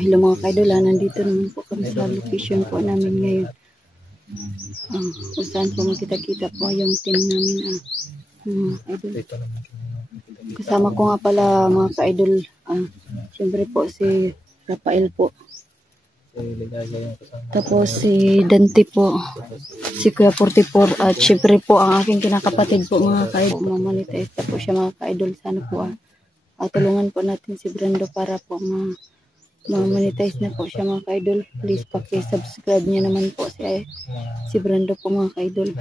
Hello mga kaidol, nandito naman po kami sa location po namin ngayon. Kung saan po makita-kita po yung team namin. Mga kaidol. Kasama ko nga pala mga kaidol. Siyempre po si Rafael po. Tapos si Dante po. Si Kuya 44. At siyempre po ang aking kinakapatid po mga kaidol. Mamonetize po siya mga kaidol. Sana po tulungan po natin si Brando para po ma-monetize na po siya mga kaidol. Please paki-subscribe niya naman po si Brando po mga kaidol.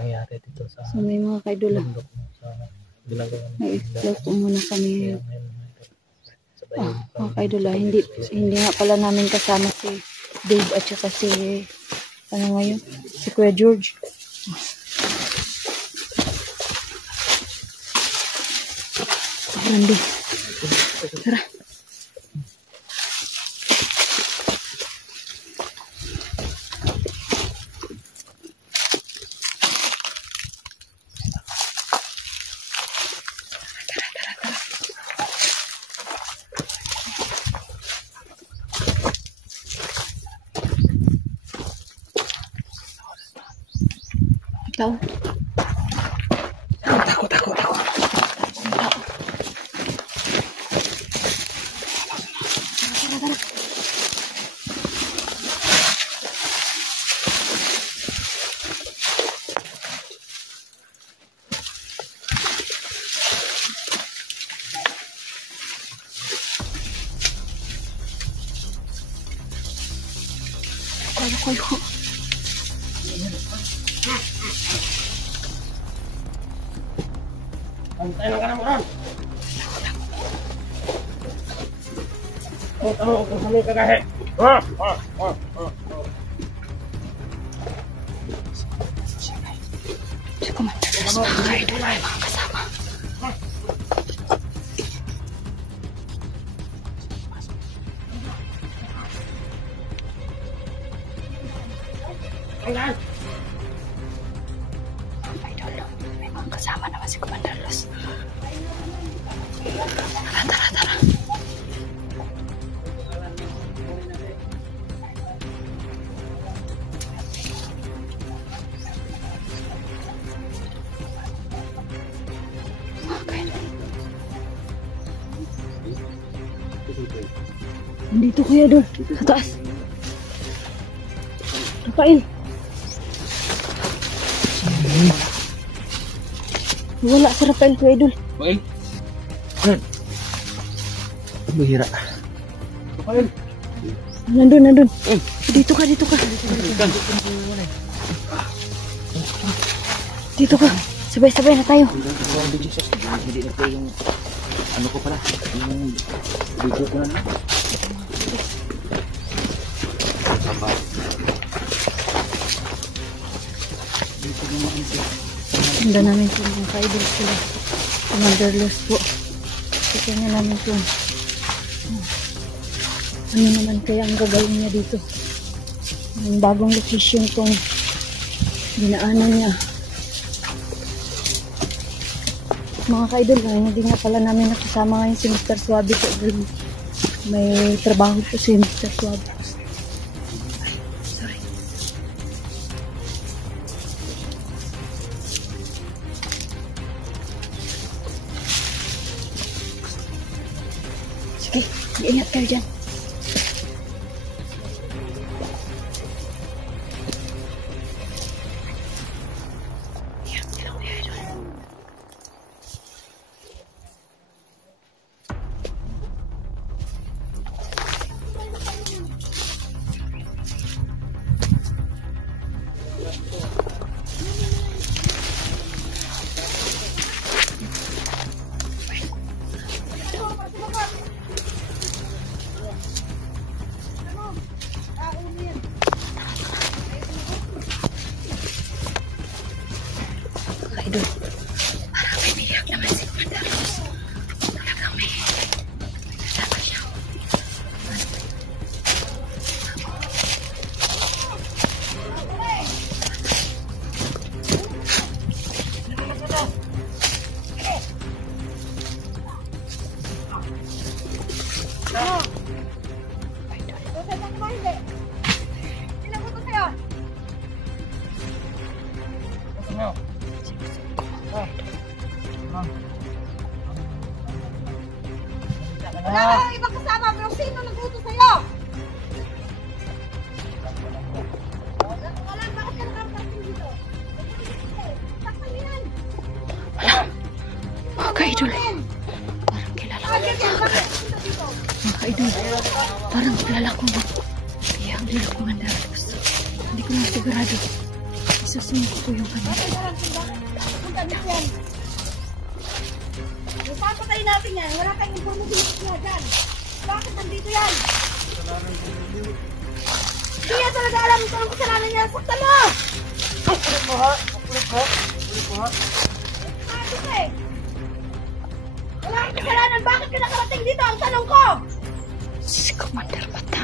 So may mga kaidol may explore po muna kami. Mga kaidol hindi nga pala namin kasama si Dave at saka si ngayon si Kuya George. Brando, tara. Ikaw? Takot. Kayo. Antay lang ka naman ron. Tama kung saan ka kahe. Si Commander Los mga kaidol ay mga kasama. Antay! May mga kasama naman si Commander Los. Tara. Nandito kuya doon, sa taas. Rafael. Wala si Rafael kuya doon. Rafael? Bihira. Rafael? Nandun. Dito ka. Dito ka. Sabay-sabay na tayo. Hindi na po yung ano ko pala. Yung video ko na. Handa namin po mga kaidol sila. Commander Los po. Kasi nga namin po. Ano naman kaya ang gagawin niya dito? Ang bagong location itong dinaanan niya. Mga kaidol, hindi nga pala namin nakasama ngayon si Mr. Suabe. May trabaho po si Mr. Suabe. Sorry. Sige, iingat kayo dyan. Wala kang ibang kasama, pero sino nag-utos sa'yo? Wala, bakit ka nakarating dito? Saktan yan! Mga ka-idol. Parang kilala ko. Bakit yan? Bakit ka dito? Mga ka-idol. Parang kilala ko na. Kaya ang dilo ko mandara. Hindi ko lang sigurado. Isusunod ko yung kanila. Punta dito yan. Ipapatay natin yan. Wala kayong information na dyan. Bakit nandito yan? Hindi yan talaga alam ito ang kasalanan niya. Saktan mo! Ulit mo ha? Ulit mo? Ulit mo ha? Bakit eh? Wala kang kasalanan. Bakit ka nakarating dito? Ang tanong ko! Si Commander Bata.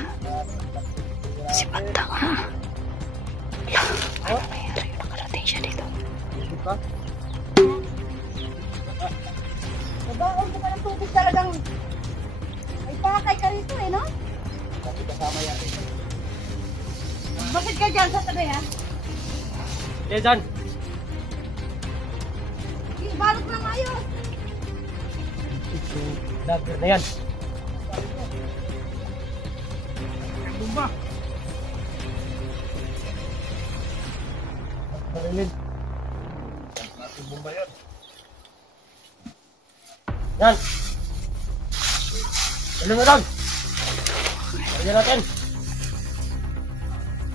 Si Bata nga. Ano nangyari? Nakarating siya dito. Ulit ka? Nabaon ko pa ng tubig talagang may pakay ka rito eh, no? Kasi kasama yan. Bakit ka dyan sa tabi, ha? Dejan! Ibalot mo ng ayos. Dagger na yan. Bumba! Marilin. Natin bumba yan. Yan! Galing na lang! Kaya natin!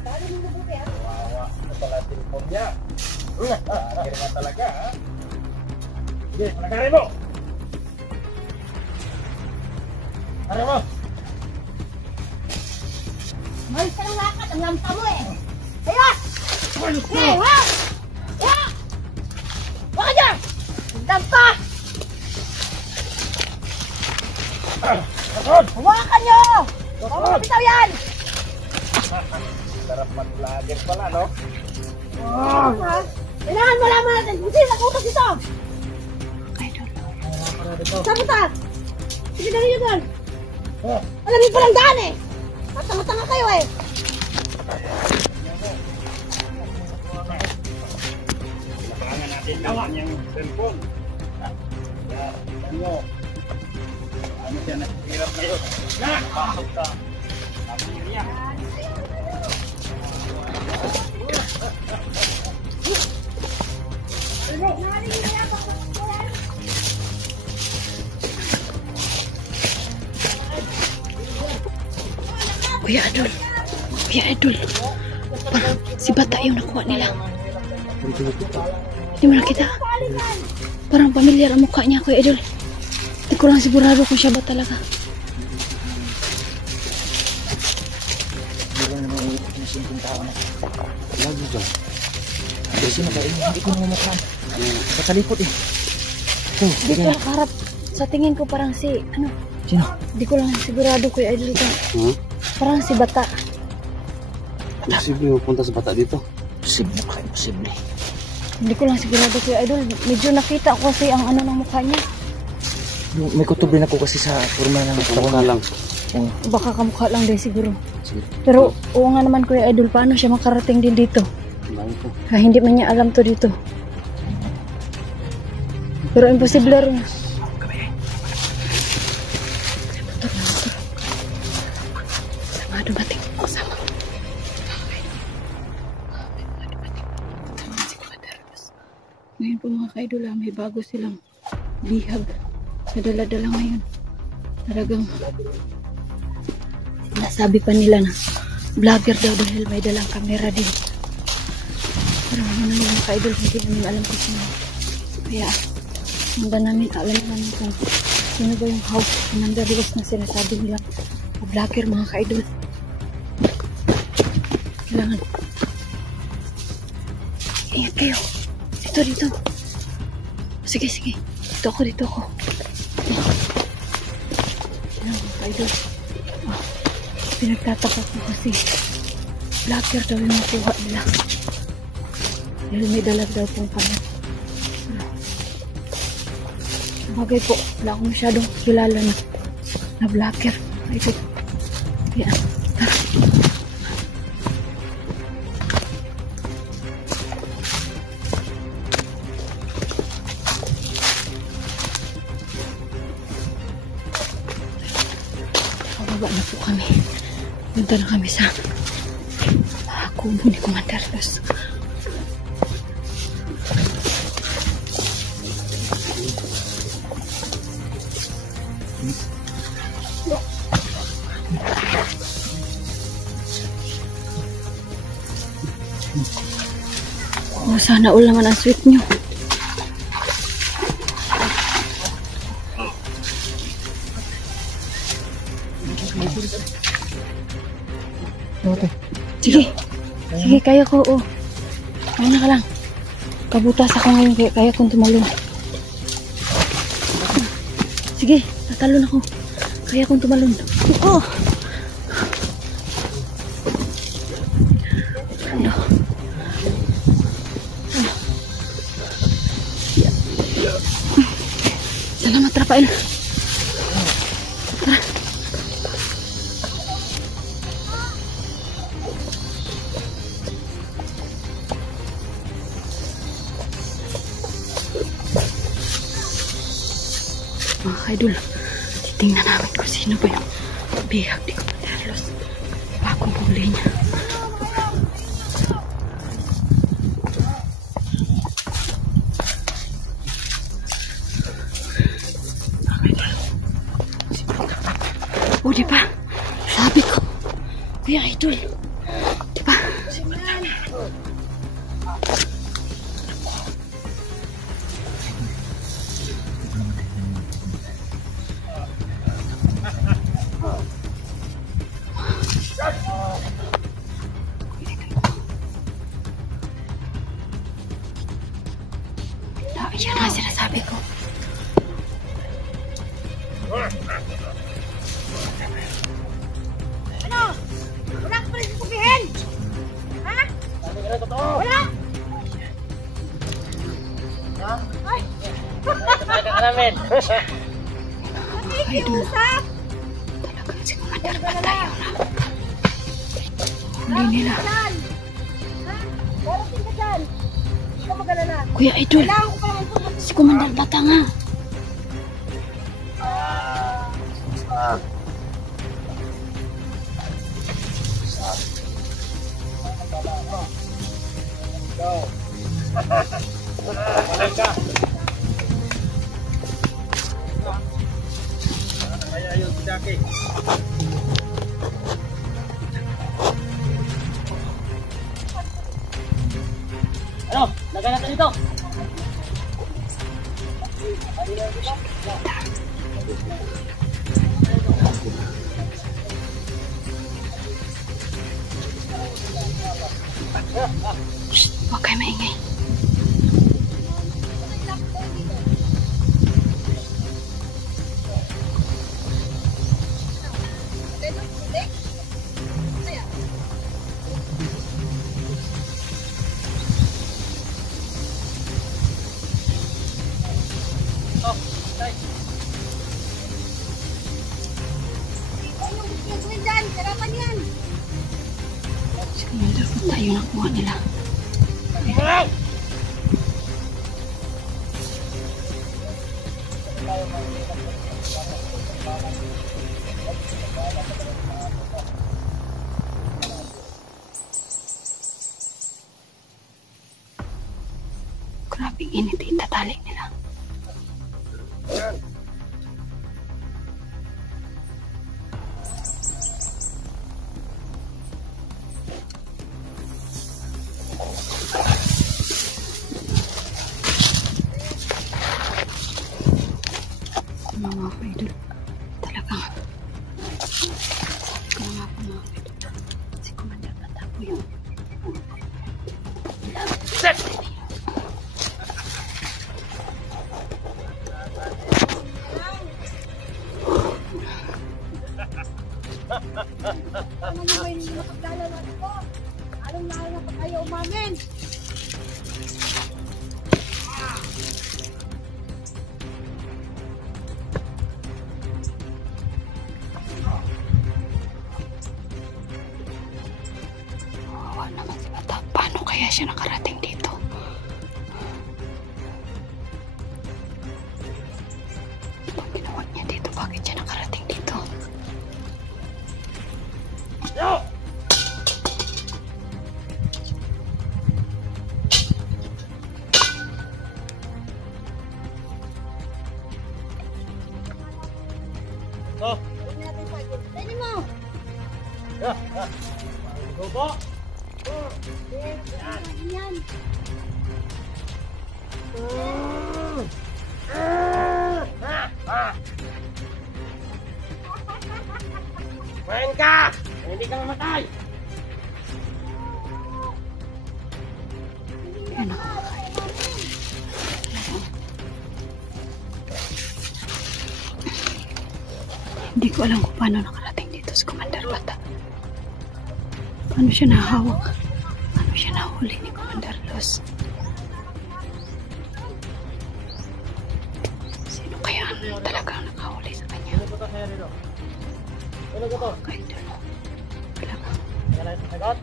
Dali mo mabuti, ha? Wawa na pala telepon niya. Kaya nga talaga, ha? Sige, palagarin mo! Palagarin mo! Malis ka ng lakad. Ang lamsa mo, eh. Kaya! Eh, ha? Ha? Baka dyan! Lamsa! Takot! Hawakan nyo! Huwag mo bitaw yan! Sarap mag-vlogger pala, no? Ha? Kailangan malaman natin kung sino nag-utos ito! Idol. Sabutan! Sige na rin doon! Oh, Alam niyo palang daan eh! Matanga-tanga kayo eh! kailangan natin naman yung cellphone. Yan, ano? Ano siya naghihirap ngayon? Na! Pasok ka! Sabi niya. Kuya Idol. Kuya Idol. Parang si Bata yung nakuha nila. Hindi mo nakita? Parang pamilyar ang mukha niya, Kuya Idol. Hindi ko lang sigurado kung siya ba talaga. Hindi lang naman yung simpleng tao na. Lagi dyan. Kasi hindi ko naman mukhaan. Nakalikot eh. Ito, Dito nakaharap. Sa tingin ko parang si, ano, sino? hindi ko lang sigurado, Kuya Idol. Ito. Parang si Bata. Posible mapunta sa bata dito. Posible pa kayo, posible. Hindi ko lang sigurado, Kuya Idol. Medyo nakita ko kasi ang ano ng mukha niya. May kutob din ako kasi sa forma ng Tawag lang. Yung, Baka kamukha lang din siguro. Sige. Pero oo nga naman, Kuya Idol, paano siya makarating din dito? Bago ko. Hindi man niya alam to dito. Pero imposible rin. Sama dumating. Sama. Ngayon po mga ka-idol, may bago silang bihag na dala-dala ngayon. Talagang nasabi pa nila na vlogger daw dahil may dalang kamera din. Pero ano naman mga ka-idol, hindi namin alam kung sino. Kaya sundan namin, alam namin kung sino ba yung house commander list na sinasabi nilang vlogger mga ka-idol. Kailangan ingat kayo. Dito. Sige. Dito ako. Ayan, mga ka-idol. Pinagtataka ko kasi vlogger daw yung nakuha nila. Dahil may dalag daw pong kami. Bagay po, wala akong masyadong kilala na vlogger. Ito. Yan. Baba na po kami. Punta na kami sa kubo ni Commander Los. Oh, sana all naman ang sweet nyo. Sige. Sige, kaya ko. Oh. Kaya ka lang. Kabutas ako ngayon. Kaya kong tumalon. Sige, tatalon ako. Kaya kong tumalon. Oh. Ano? Salamat, Rafael. Tara. Mga kaidol, titingnan namin kung sino ba yung bihag ni Commander Los. Bagong huli niya. O, diba? Sabi ko. Kuya Idol. Diba? Yan ang sinasabi ko. Ano? Wala ka pa rin sasabihin? Ha? Wala? Ay! Nakikiusap! Talagang si Commander patayo na. Huli nila. Ha? Darating ka dyan. Hindi ka mag-alala. Kuya Idol, Kailangan ko pa naman pumunta. si Commander bata nga. Balik ka. Kaya yun, si Jackie. Ano? Lagay natin dito. Shh, huwag kayo maingay. Si Commander patayo na kuha nila. Grabing init, itatali nila. Mga kaidol, talagang sabi ko nga po mga kaidol, si Commander bata po yun. Ano na may nakapagdalaman ko? Anong na pa kayo umamin? Wawa naman si bata. Paano kaya siya nakarating dito? Ano bang ginawa niya dito? Bakit siya nakarating dito? Oh. Huwag natin sagip. Dali mo. Ya. Go po. Yes. Yan. Main ka! Hindi ka mamatay! Yan ako. Hindi ko alam kung paano nakarating dito si Commander Bata. Paano siya nahawak? Paano siya nahuli ni Commander Los? Sino kaya ang talagang nakahuli sa kanya? Ano ba kaya dito? Ano ba to? Kahit doon. Talaga. Kaya na sagot?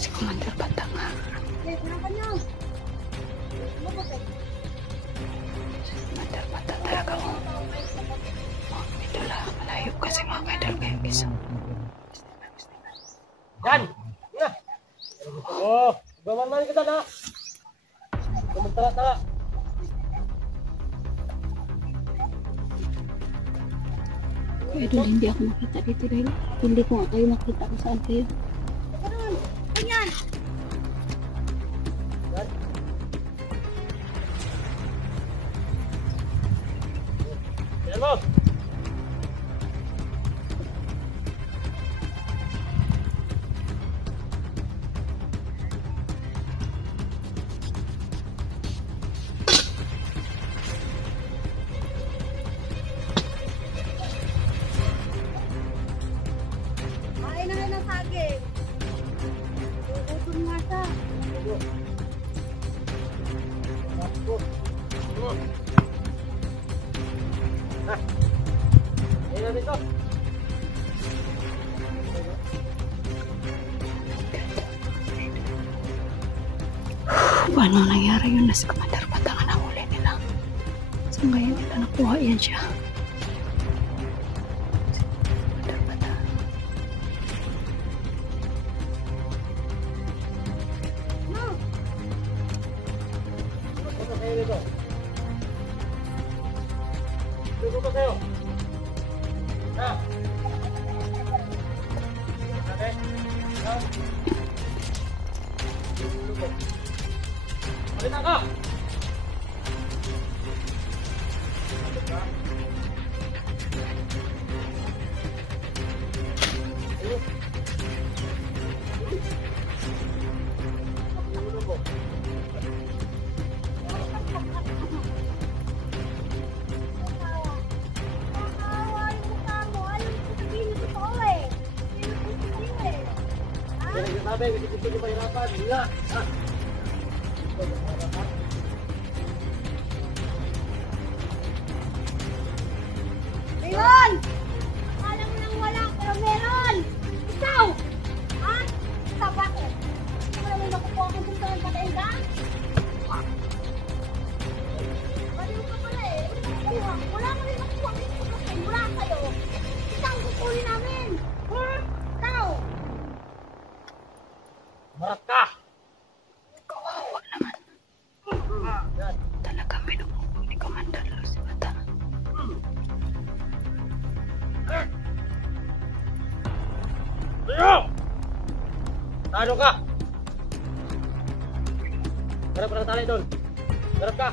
Si Commander Bata nga. Yes, hanapan niyo. Si Commander Bata talaga. Ito lang. Malayo kasi mga kaidol kayo isa. Yan! Yan! Oh! Gaman-man kita na! Tumutara-tara! Idol, hindi ako makita dito dahil hindi ko nga kayo makita kung saan kayo. Ganun. Ganyan. Yan mo! Kain na nga ng saging. Gugutom nga siya. Yan na dito! Paano nangyari yun na si Commander Bata nga nahuli nila? So ngayon nila nakuha yan siya. Si Commander Bata. No. Ano kayo dito? Dito pa kayo! Ha? Okay? Ha? Malita ka! Nakakawa yung mukha mo. Alam ko sabihin yung totoo eh. Pinupusin sa'yo eh. Ha? Yan ang sinasabi, hindi gusto niyo mahirapan. Hindi na! Ha? Ayun! Akala mo nang wala, pero meron! Ikaw! Ha? Ikaw, bakit? Wala mo nakukuha kung gusto ng patayin ka? Baliw ka pala eh. Wala mo nakukuha. Wala mo rin nakukuha kung gusto ng patayin. Wala kayo. Ikaw ang kukunin namin. Ikaw! Marat ka! Kawawa naman. Talagang binubog ni Commander Los si Bata. Tayo! Talo ka! Garap ka ng tali doon. Garap ka!